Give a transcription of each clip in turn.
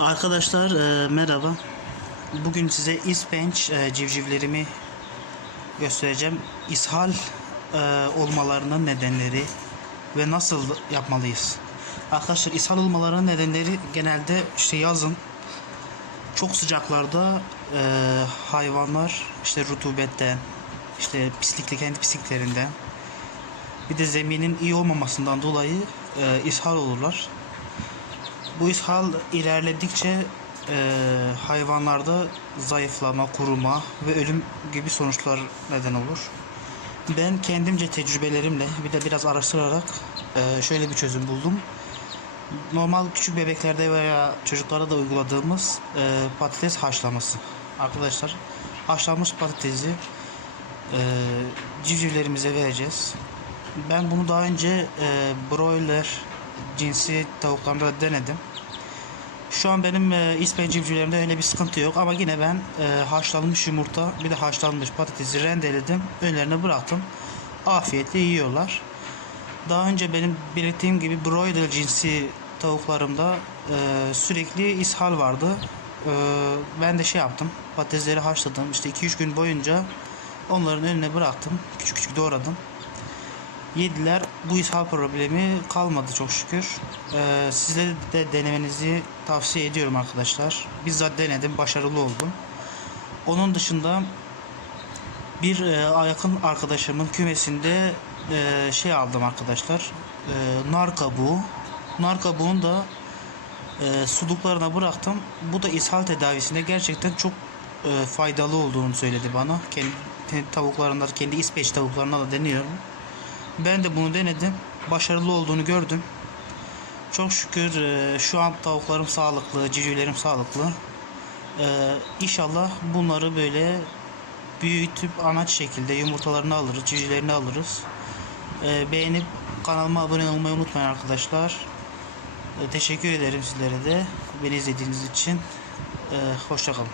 Arkadaşlar e, merhaba. Bugün size ispenç e, civcivlerimi göstereceğim. İshal e, olmalarının nedenleri ve nasıl yapmalıyız. Arkadaşlar ishal olmalarının nedenleri genelde işte yazın çok sıcaklarda e, hayvanlar işte rutubetten işte pislikle kendi pisliklerinden bir de zeminin iyi olmamasından dolayı e, ishal olurlar. Bu ishal ilerledikçe e, hayvanlarda zayıflama, kuruma ve ölüm gibi sonuçlar neden olur. Ben kendimce tecrübelerimle bir de biraz araştırarak e, şöyle bir çözüm buldum. Normal küçük bebeklerde veya çocuklarda da uyguladığımız e, patates haşlaması. Arkadaşlar haşlanmış patatesi e, civcivlerimize vereceğiz. Ben bunu daha önce e, broiler cinsi tavuklarımda da denedim. Şu an benim e, ispen civcivlerimde öyle bir sıkıntı yok ama yine ben e, haşlanmış yumurta bir de haşlanmış patatesi rendeledim. Önlerine bıraktım. Afiyetle yiyorlar. Daha önce benim belirttiğim gibi broiler cinsi tavuklarımda e, sürekli ishal vardı. E, ben de şey yaptım. Patatesleri haşladım. İşte 2-3 gün boyunca onların önüne bıraktım. Küçük küçük doğradım yediler. Bu ishal problemi kalmadı çok şükür. Ee, sizlere de denemenizi tavsiye ediyorum arkadaşlar. Bizzat denedim, başarılı oldum. Onun dışında bir e, yakın arkadaşımın kümesinde e, şey aldım arkadaşlar. E, nar kabuğu. Nar kabuğunu da e, suluklarına bıraktım. Bu da ishal tedavisinde gerçekten çok e, faydalı olduğunu söyledi bana. Kendi, kendi tavuklarında, kendi ispeç tavuklarına da deniyorum. Ben de bunu denedim. Başarılı olduğunu gördüm. Çok şükür e, şu an tavuklarım sağlıklı, civcivlerim sağlıklı. E, İnşallah bunları böyle büyütüp anaç şekilde yumurtalarını alırız, civcivlerini alırız. E, beğenip kanalıma abone olmayı unutmayın arkadaşlar. E, teşekkür ederim sizlere de beni izlediğiniz için. Hoşçakalın.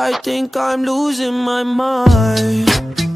I think I'm losing my mind.